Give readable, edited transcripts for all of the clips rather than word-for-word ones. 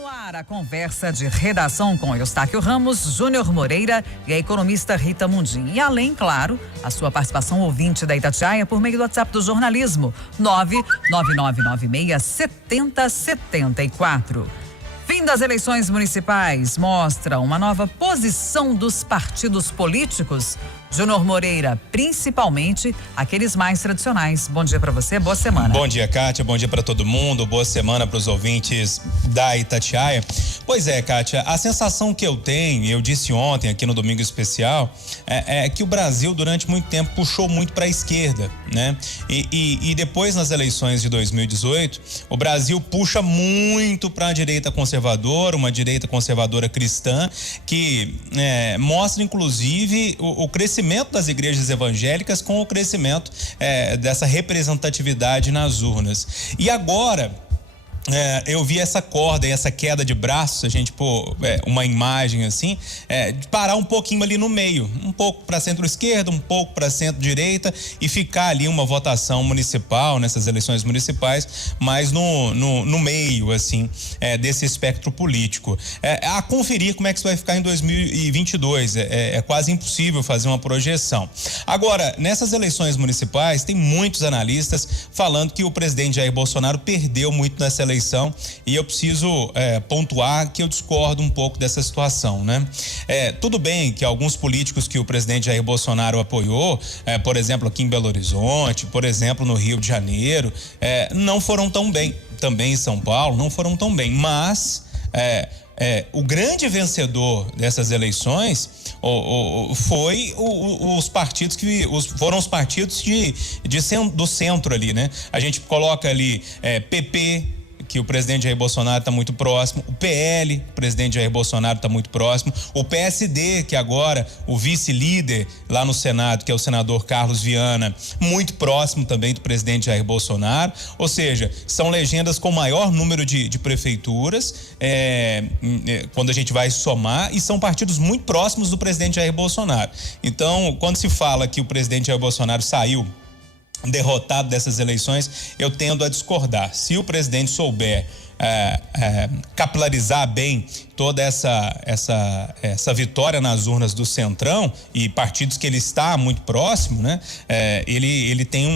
No ar, a conversa de redação com Eustáquio Ramos, Júnior Moreira e a economista Rita Mundim. E além, claro, a sua participação ouvinte da Itatiaia por meio do WhatsApp do jornalismo, 99996-7074. Fim das eleições municipais mostra uma nova posição dos partidos políticos. Júnior Moreira, principalmente aqueles mais tradicionais. Bom dia para você, boa semana. Bom dia, Kátia, bom dia para todo mundo, boa semana para os ouvintes da Itatiaia. Pois é, Kátia, a sensação que eu tenho, eu disse ontem aqui no Domingo Especial, é que o Brasil durante muito tempo puxou muito para a esquerda, né? E depois nas eleições de 2018, o Brasil puxa muito para a direita conservadora, uma direita conservadora cristã, que mostra inclusive o crescimento das igrejas evangélicas com o crescimento dessa representatividade nas urnas. E agora eu vi essa corda e essa queda de braços, a gente pôr uma imagem assim, de parar um pouquinho ali no meio, um pouco para centro-esquerda, um pouco para centro-direita e ficar ali uma votação municipal nessas eleições municipais, mas no meio assim desse espectro político. A conferir como é que isso vai ficar em 2022, é quase impossível fazer uma projeção. Agora, nessas eleições municipais, tem muitos analistas falando que o presidente Jair Bolsonaro perdeu muito nessa eleição, e eu preciso pontuar que eu discordo um pouco dessa situação, né? Tudo bem que alguns políticos que o presidente Jair Bolsonaro apoiou, por exemplo, aqui em Belo Horizonte, por exemplo, no Rio de Janeiro, não foram tão bem. Também em São Paulo não foram tão bem, mas o grande vencedor dessas eleições foi os partidos foram os partidos do centro ali, né? A gente coloca ali PP, que o presidente Jair Bolsonaro está muito próximo, o PL, o presidente Jair Bolsonaro está muito próximo, o PSD, que agora o vice-líder lá no Senado, que é o senador Carlos Viana, muito próximo também do presidente Jair Bolsonaro, ou seja, são legendas com maior número de prefeituras, quando a gente vai somar, e são partidos muito próximos do presidente Jair Bolsonaro. Então, quando se fala que o presidente Jair Bolsonaro saiu derrotado dessas eleições, eu tendo a discordar. Se o presidente souber capilarizar bem toda essa vitória nas urnas do Centrão e partidos que ele está muito próximo, né? Ele tem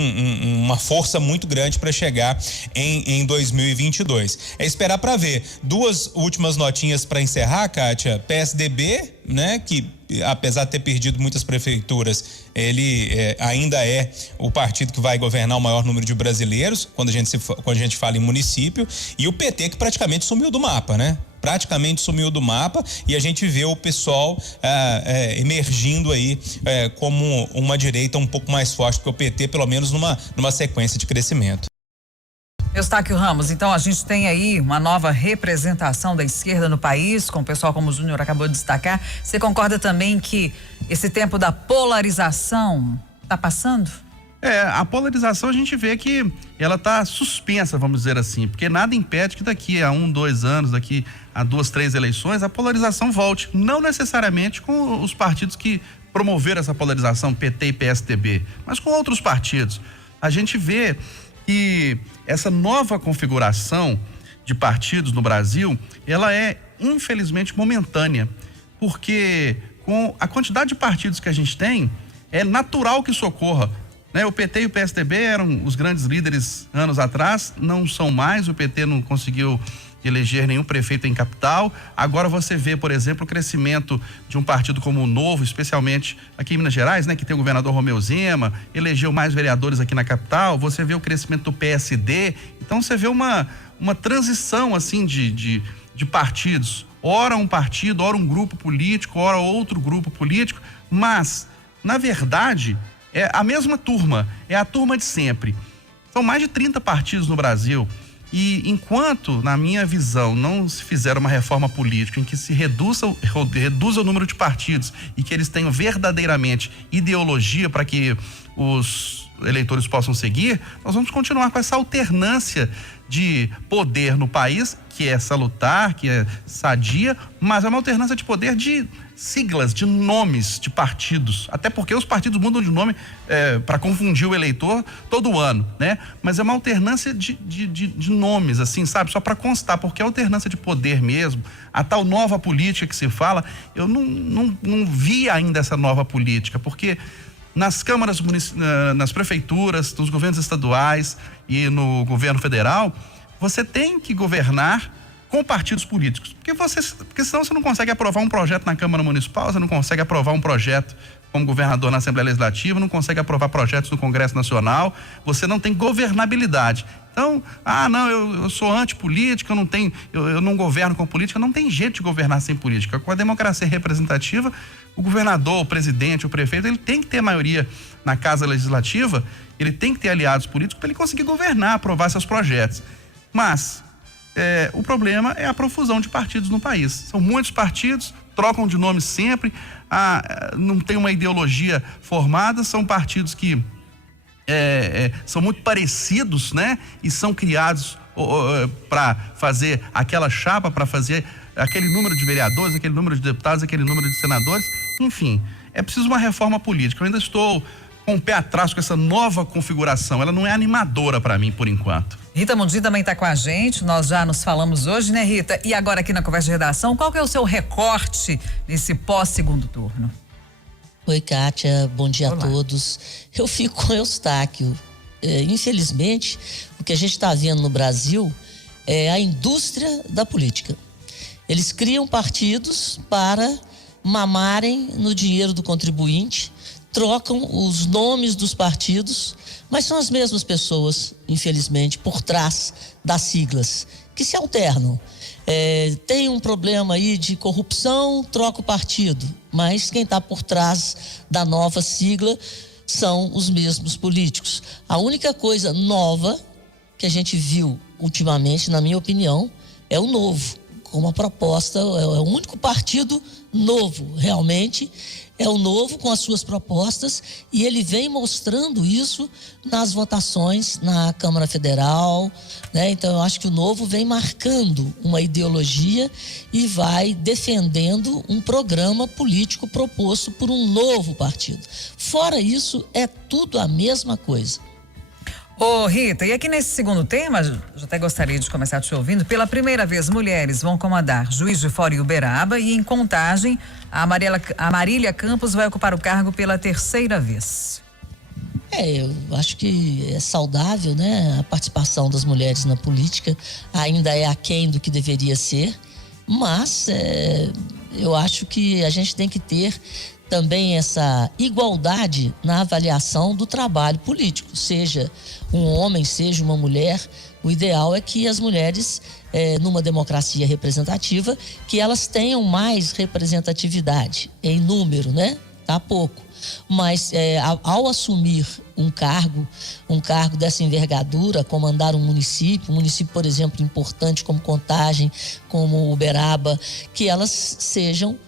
uma força muito grande para chegar em 2022. É esperar para ver. Duas últimas notinhas para encerrar, Kátia. PSDB, né? Que apesar de ter perdido muitas prefeituras, ele ainda é o partido que vai governar o maior número de brasileiros quando a gente fala em município, e o PT que praticamente sumiu do mapa, né? Praticamente sumiu do mapa, e a gente vê o pessoal emergindo aí como uma direita um pouco mais forte que o PT, pelo menos numa sequência de crescimento. Eustáquio Ramos, então a gente tem aí uma nova representação da esquerda no país, com o pessoal como o Júnior acabou de destacar. Você concorda também que esse tempo da polarização está passando? A polarização a gente vê que ela está suspensa, vamos dizer assim, porque nada impede que daqui a 1, 2 anos, daqui a 2, 3 eleições, a polarização volte. Não necessariamente com os partidos que promoveram essa polarização, PT e PSDB, mas com outros partidos. A gente vê que essa nova configuração de partidos no Brasil, ela é infelizmente momentânea, porque com a quantidade de partidos que a gente tem, é natural que isso ocorra, né? O PT e o PSDB eram os grandes líderes anos atrás, não são mais. O PT não conseguiu eleger nenhum prefeito em capital. Agora você vê, por exemplo, o crescimento de um partido como o Novo, especialmente aqui em Minas Gerais, né, que tem o governador Romeu Zema, elegeu mais vereadores aqui na capital. Você vê o crescimento do PSD. Então você vê uma transição assim de partidos. Ora um partido, ora um grupo político, ora outro grupo político, mas na verdade é a mesma turma, é a turma de sempre. São mais de 30 partidos no Brasil. E enquanto, na minha visão, não se fizer uma reforma política em que se reduza o número de partidos e que eles tenham verdadeiramente ideologia para que os eleitores possam seguir, nós vamos continuar com essa alternância de poder no país, que é salutar, que é sadia, mas é uma alternância de poder de siglas, de nomes de partidos, até porque os partidos mudam de nome para confundir o eleitor todo ano, né? Mas é uma alternância de nomes, assim, sabe? Só para constar, porque a alternância de poder mesmo, a tal nova política que se fala, eu não vi ainda essa nova política, porque nas câmaras, nas prefeituras, nos governos estaduais e no governo federal, você tem que governar com partidos políticos. Porque senão você não consegue aprovar um projeto na Câmara Municipal, você não consegue aprovar um projeto como governador na Assembleia Legislativa, não consegue aprovar projetos no Congresso Nacional, você não tem governabilidade. Então, não, eu sou antipolítica, eu não governo com política. Não tem jeito de governar sem política. Com a democracia representativa, o governador, o presidente, o prefeito, ele tem que ter maioria na Casa Legislativa, ele tem que ter aliados políticos para ele conseguir governar, aprovar seus projetos. Mas o problema é a profusão de partidos no país. São muitos partidos, trocam de nome sempre, não tem uma ideologia formada, são partidos que são muito parecidos, né? E são criados para fazer aquela chapa, para fazer aquele número de vereadores, aquele número de deputados, aquele número de senadores. Enfim, é preciso uma reforma política. Eu ainda estou com o pé atrás com essa nova configuração. Ela não é animadora para mim, por enquanto. Rita Mundim também está com a gente, nós já nos falamos hoje, né, Rita? E agora aqui na Conversa de Redação, qual que é o seu recorte nesse pós-segundo turno? Oi, Kátia, bom dia Olá. a todos. Eu fico com Eustáquio. Infelizmente, o que a gente está vendo no Brasil é a indústria da política. Eles criam partidos para mamarem no dinheiro do contribuinte, trocam os nomes dos partidos, mas são as mesmas pessoas, infelizmente, por trás das siglas, que se alternam. Tem um problema aí de corrupção, troca o partido, mas quem está por trás da nova sigla são os mesmos políticos. A única coisa nova que a gente viu ultimamente, na minha opinião, é o Novo, com uma proposta, é o único partido novo, realmente, é o Novo com as suas propostas, e ele vem mostrando isso nas votações na Câmara Federal, né? Então eu acho que o Novo vem marcando uma ideologia e vai defendendo um programa político proposto por um novo partido. Fora isso, é tudo a mesma coisa. Ô Rita, e aqui nesse segundo tema, eu até gostaria de começar te ouvindo, pela primeira vez mulheres vão comandar Juiz de Fora e Uberaba, e em Contagem a Marília Campos vai ocupar o cargo pela terceira vez. Eu acho que é saudável, né? A participação das mulheres na política ainda é aquém do que deveria ser, mas eu acho que a gente tem que ter também essa igualdade na avaliação do trabalho político, seja um homem, seja uma mulher. O ideal é que as mulheres, numa democracia representativa, que elas tenham mais representatividade em número, né? Tá pouco. Mas ao assumir um cargo dessa envergadura, comandar um município, por exemplo, importante como Contagem, como Uberaba, que elas sejam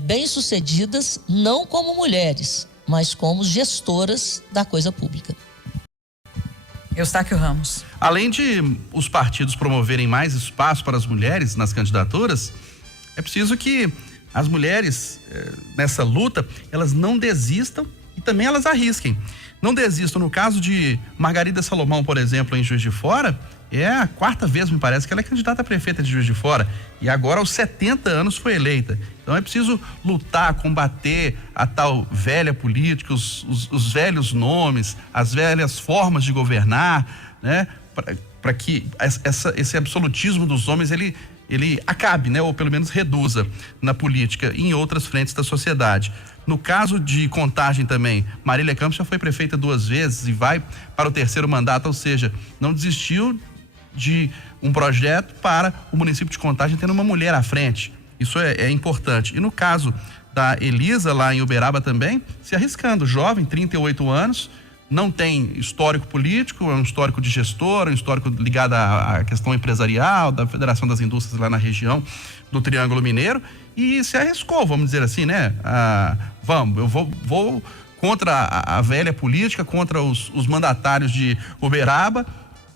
bem-sucedidas, não como mulheres, mas como gestoras da coisa pública. Eustáquio Ramos. Além de os partidos promoverem mais espaço para as mulheres nas candidaturas, é preciso que as mulheres, nessa luta, elas não desistam e também elas arrisquem. Não desistam. No caso de Margarida Salomão, por exemplo, em Juiz de Fora, é a quarta vez, me parece, que ela é candidata a prefeita de Juiz de Fora. E agora, aos 70 anos, foi eleita. Então é preciso lutar, combater a tal velha política, os velhos nomes, as velhas formas de governar, né? Para que esse absolutismo dos homens, ele acabe, né? Ou pelo menos reduza na política e em outras frentes da sociedade. No caso de Contagem também, Marília Campos já foi prefeita 2 vezes e vai para o 3º mandato, ou seja, não desistiu de um projeto para o município de Contagem tendo uma mulher à frente. Isso é importante. E no caso da Elisa, lá em Uberaba também, se arriscando, jovem, 38 anos, não tem histórico político, é um histórico de gestor, é um histórico ligado à questão empresarial, da Federação das Indústrias lá na região do Triângulo Mineiro, e se arriscou, vamos dizer assim, né? Eu vou contra a velha política, contra os mandatários de Uberaba,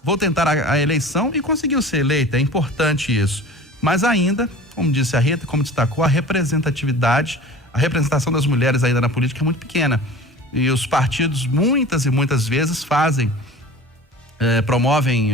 vou tentar a eleição e conseguiu ser eleita. É importante isso. Mas ainda, como disse a Rita, como destacou, a representatividade, a representação das mulheres ainda na política é muito pequena. E os partidos muitas e muitas vezes promovem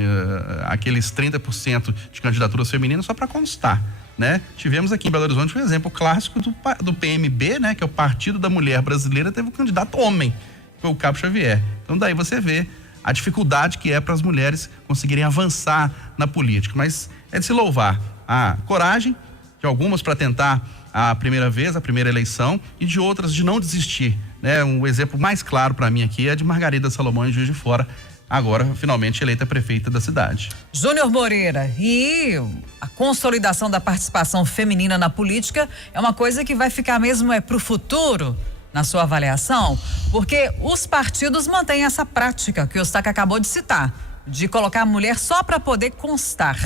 aqueles 30% de candidaturas femininas só para constar, né? Tivemos aqui em Belo Horizonte um exemplo clássico do PMB, né? Que é o Partido da Mulher Brasileira, teve um candidato homem, que foi o Cabo Xavier. Então daí você vê a dificuldade que é para as mulheres conseguirem avançar na política. Mas é de se louvar a coragem de algumas para tentar a primeira vez, a primeira eleição, e de outras de não desistir, né? Um exemplo mais claro para mim aqui é de Margarida Salomão em Juiz de Fora, agora finalmente eleita prefeita da cidade. Júnior Moreira, e a consolidação da participação feminina na política é uma coisa que vai ficar mesmo para o futuro, na sua avaliação? Porque os partidos mantêm essa prática que o Eustáquio acabou de citar, de colocar a mulher só para poder constar.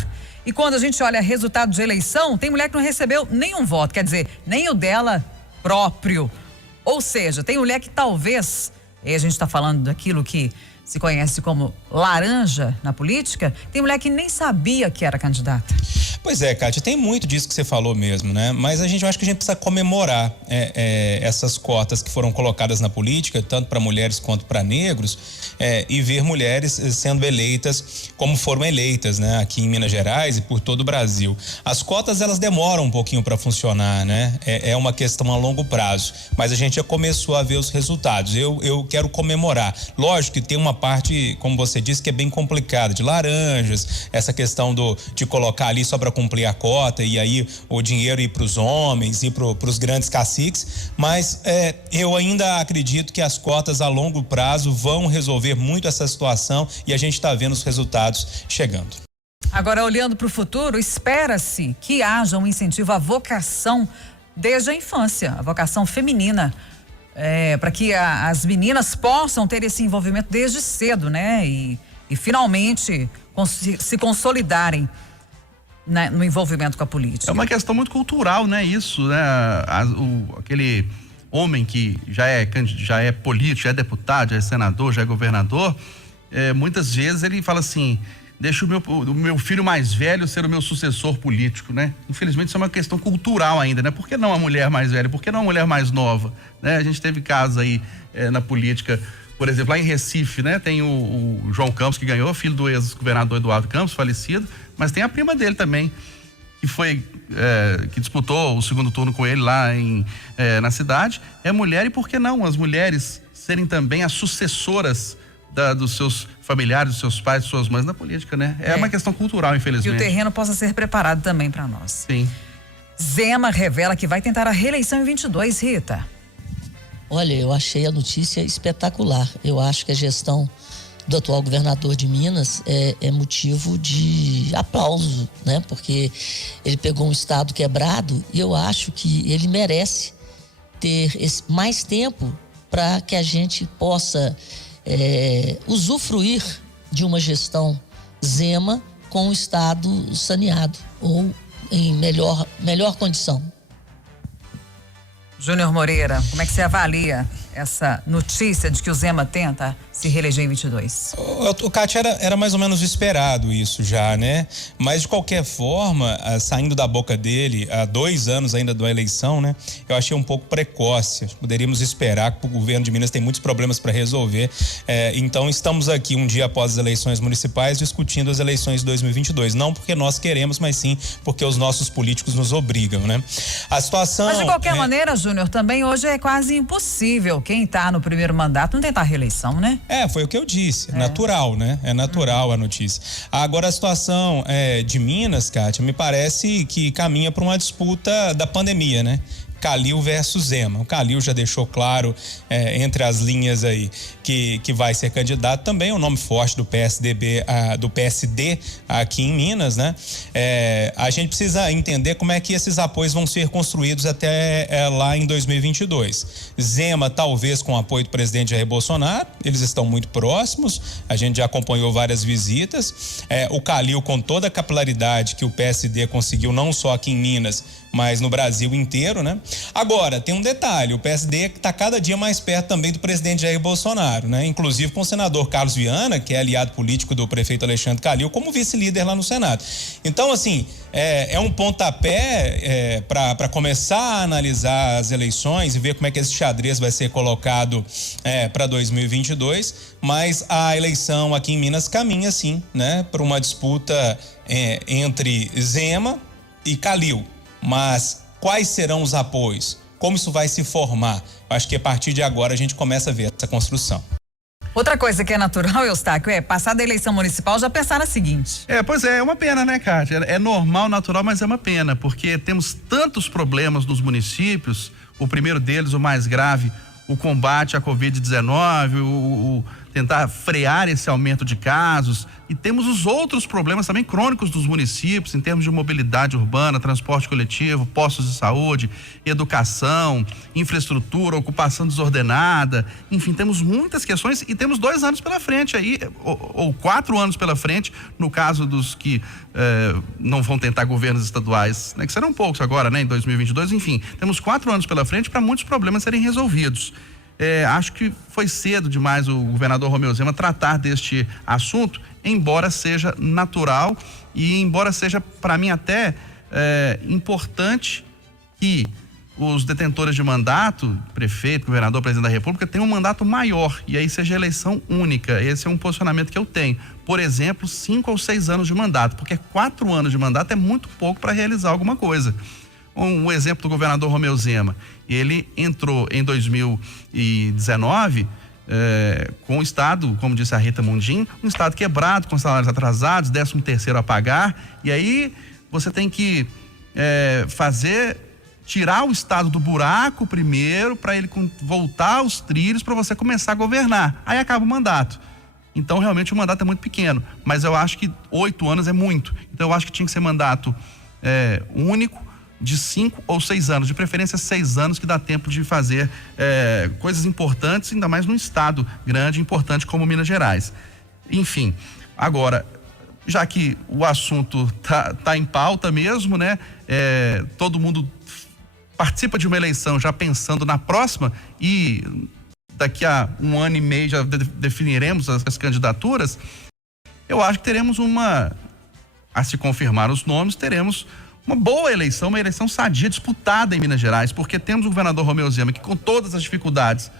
E quando a gente olha resultado de eleição, tem mulher que não recebeu nenhum voto, quer dizer, nem o dela próprio. Ou seja, tem mulher que talvez, e a gente está falando daquilo que se conhece como laranja na política, tem mulher que nem sabia que era candidata. Pois é, Kátia, tem muito disso que você falou mesmo, né? Mas eu acho que a gente precisa comemorar essas cotas que foram colocadas na política, tanto para mulheres quanto para negros, e ver mulheres sendo eleitas como foram eleitas, né? Aqui em Minas Gerais e por todo o Brasil. As cotas, elas demoram um pouquinho para funcionar, né? É uma questão a longo prazo, mas a gente já começou a ver os resultados. Eu quero comemorar. Lógico que tem uma parte, como você disse, que é bem complicada, de laranjas, essa questão de colocar ali só para cumprir a cota e aí o dinheiro ir para os homens, ir para os grandes caciques, mas eu ainda acredito que as cotas a longo prazo vão resolver muito essa situação e a gente está vendo os resultados chegando. Agora, olhando para o futuro, espera-se que haja um incentivo à vocação desde a infância, a vocação feminina. Para que as meninas possam ter esse envolvimento desde cedo, né? E finalmente se consolidarem no envolvimento com a política. É uma questão muito cultural, né? Isso, né? Aquele homem que já é político, já é deputado, já é senador, já é governador, muitas vezes ele fala assim: deixa o meu filho mais velho ser o meu sucessor político, né? Infelizmente isso é uma questão cultural ainda, né? Por que não a mulher mais velha? Por que não a mulher mais nova? Né? A gente teve casos aí na política, por exemplo, lá em Recife, né? Tem o João Campos, que ganhou, filho do ex-governador Eduardo Campos, falecido, mas tem a prima dele também, que disputou o segundo turno com ele lá na cidade. É mulher, e por que não as mulheres serem também as sucessoras dos seus familiares, dos seus pais, das suas mães na política, né? É uma questão cultural, infelizmente. E o terreno possa ser preparado também para nós. Sim. Zema revela que vai tentar a reeleição em 22, Rita. Olha, eu achei a notícia espetacular. Eu acho que a gestão do atual governador de Minas é motivo de aplauso, né? Porque ele pegou um estado quebrado e eu acho que ele merece ter mais tempo para que a gente possa usufruir de uma gestão Zema com o estado saneado ou em melhor condição. Júnior Moreira, como é que você avalia essa notícia de que o Zema tenta se reeleger em 22? Kátia, era mais ou menos esperado isso já, né? Mas de qualquer forma, saindo da boca dele há 2 anos ainda da eleição, né? Eu achei um pouco precoce. Poderíamos esperar, que o governo de Minas tem muitos problemas para resolver. Então estamos aqui um dia após as eleições municipais discutindo as eleições de 2022. Não porque nós queremos, mas sim porque os nossos políticos nos obrigam, né? A situação... Mas de qualquer maneira, Júnior, também hoje é quase impossível quem está no primeiro mandato não tentar a reeleição, né? Foi o que eu disse, natural, né? É natural a notícia. Agora a situação de Minas, Kátia, me parece que caminha para uma disputa da pandemia, né? Calil versus Zema. O Calil já deixou claro entre as linhas aí que vai ser candidato também, o nome forte do do PSD aqui em Minas, né? A gente precisa entender como é que esses apoios vão ser construídos até lá em 2022. Zema, talvez com o apoio do presidente Jair Bolsonaro, eles estão muito próximos, a gente já acompanhou várias visitas. O Calil, com toda a capilaridade que o PSD conseguiu, não só aqui em Minas, mas no Brasil inteiro, né? Agora, tem um detalhe, o PSD está cada dia mais perto também do presidente Jair Bolsonaro, né? Inclusive com o senador Carlos Viana, que é aliado político do prefeito Alexandre Calil, como vice-líder lá no Senado. Então, assim, é um pontapé para começar a analisar as eleições e ver como é que esse xadrez vai ser colocado para 2022, mas a eleição aqui em Minas caminha, sim, né, para uma disputa entre Zema e Calil. Mas quais serão os apoios? Como isso vai se formar? Acho que a partir de agora a gente começa a ver essa construção. Outra coisa que é natural, Eustáquio, passar da eleição municipal já pensar na seguinte. Pois é uma pena, né, Kátia? É normal, natural, mas é uma pena, porque temos tantos problemas nos municípios. O primeiro deles, o mais grave, o combate à Covid-19, tentar frear esse aumento de casos, e temos os outros problemas também crônicos dos municípios, em termos de mobilidade urbana, transporte coletivo, postos de saúde, educação, infraestrutura, ocupação desordenada, enfim, temos muitas questões e temos 2 anos pela frente aí, ou 4 anos pela frente, no caso dos que não vão tentar governos estaduais, né, que serão poucos agora, né, em 2022, enfim, temos 4 anos pela frente para muitos problemas serem resolvidos. Acho que foi cedo demais o governador Romeu Zema tratar deste assunto, embora seja natural e embora seja, para mim, até importante que os detentores de mandato, prefeito, governador, presidente da República, tenham um mandato maior e aí seja eleição única. Esse é um posicionamento que eu tenho. Por exemplo, 5 ou 6 anos de mandato, porque 4 anos de mandato é muito pouco para realizar alguma coisa. Um exemplo do governador Romeu Zema, ele entrou em 2019 com o estado, como disse a Rita Mundim, um estado quebrado, com salários atrasados, 13º a pagar, e aí você tem que tirar o estado do buraco primeiro, para ele voltar aos trilhos, para você começar a governar, aí acaba o mandato. Então realmente o mandato é muito pequeno, mas eu acho que 8 anos é muito, então eu acho que tinha que ser mandato único, de 5 ou 6 anos, de preferência 6 anos, que dá tempo de fazer coisas importantes, ainda mais num estado grande e importante como Minas Gerais. Enfim, agora, já que o assunto tá em pauta mesmo, né? Todo mundo participa de uma eleição já pensando na próxima, e daqui a 1 ano e meio já definiremos as candidaturas. Eu acho que teremos a se confirmar os nomes, teremos uma boa eleição, uma eleição sadia, disputada em Minas Gerais, porque temos o governador Romeu Zema, que com todas as dificuldades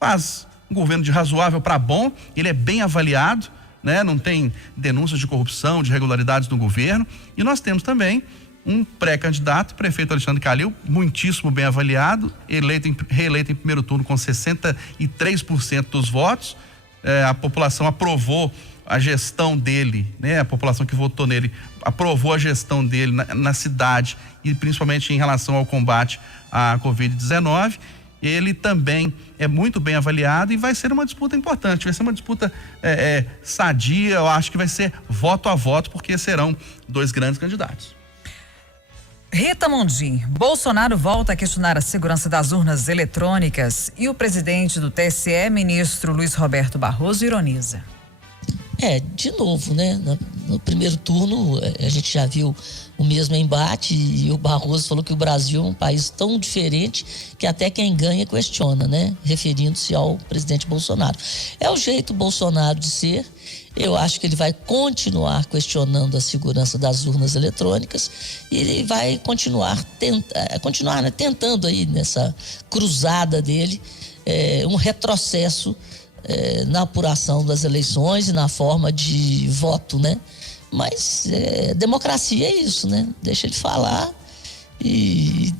faz um governo de razoável para bom, ele é bem avaliado, né? Não tem denúncias de corrupção, de irregularidades no governo, e nós temos também um pré-candidato, prefeito Alexandre Calil, muitíssimo bem avaliado, reeleito em primeiro turno com 63% dos votos. A população aprovou a gestão dele, né? A população que votou nele aprovou a gestão dele na cidade, e principalmente em relação ao combate à Covid-19. Ele também é muito bem avaliado e vai ser uma disputa importante, vai ser uma disputa sadia. Eu acho que vai ser voto a voto, porque serão 2 grandes candidatos. Rita Mundim, Bolsonaro volta a questionar a segurança das urnas eletrônicas e o presidente do TSE, ministro Luiz Roberto Barroso, ironiza. De novo, né? No primeiro turno, a gente já viu o mesmo embate, e o Barroso falou que o Brasil é um país tão diferente que até quem ganha questiona, né? Referindo-se ao presidente Bolsonaro. É o jeito Bolsonaro de ser. Eu acho que ele vai continuar questionando a segurança das urnas eletrônicas, e ele vai continuar tentando aí nessa cruzada dele um retrocesso na apuração das eleições e na forma de voto, né? Mas democracia é isso, né? Deixa ele falar, e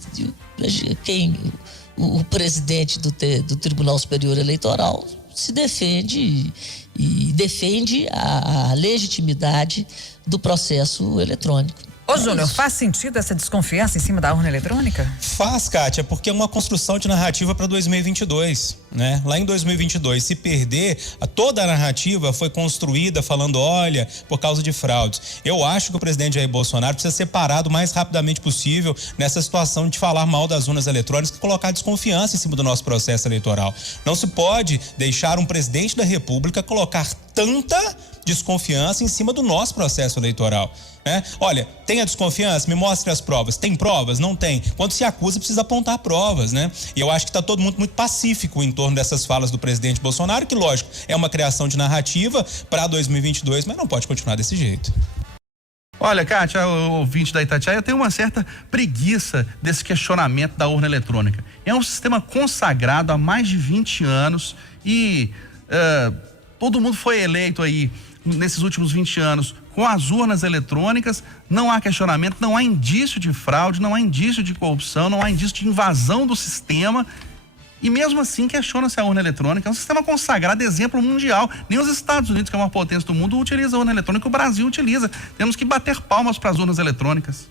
o presidente do Tribunal Superior Eleitoral se defende e defende a legitimidade do processo eletrônico. Ô, Júnior, faz sentido essa desconfiança em cima da urna eletrônica? Faz, Kátia, porque é uma construção de narrativa para 2022, né? Lá em 2022, se perder, toda a narrativa foi construída falando, olha, por causa de fraudes. Eu acho que o presidente Jair Bolsonaro precisa ser parado o mais rapidamente possível nessa situação de falar mal das urnas eletrônicas e colocar desconfiança em cima do nosso processo eleitoral. Não se pode deixar um presidente da República colocar tanta desconfiança em cima do nosso processo eleitoral, né? Olha, tem a desconfiança? Me mostre as provas. Tem provas? Não tem. Quando se acusa, precisa apontar provas, né? E eu acho que está todo mundo muito pacífico em torno dessas falas do presidente Bolsonaro, que, lógico, é uma criação de narrativa para 2022, mas não pode continuar desse jeito. Olha, Kátia, o ouvinte da Itatiaia, eu tenho uma certa preguiça desse questionamento da urna eletrônica. É um sistema consagrado há mais de 20 anos e todo mundo foi eleito aí nesses últimos 20 anos com as urnas eletrônicas. Não há questionamento, não há indício de fraude, não há indício de corrupção, não há indício de invasão do sistema. E mesmo assim questiona-se a urna eletrônica. É um sistema consagrado, exemplo mundial. Nem os Estados Unidos, que é uma potência do mundo, utiliza a urna eletrônica. O Brasil utiliza. Temos que bater palmas para as urnas eletrônicas.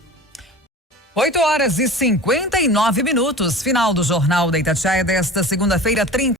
8h59. Final do Jornal da Itatiaia desta segunda-feira, 30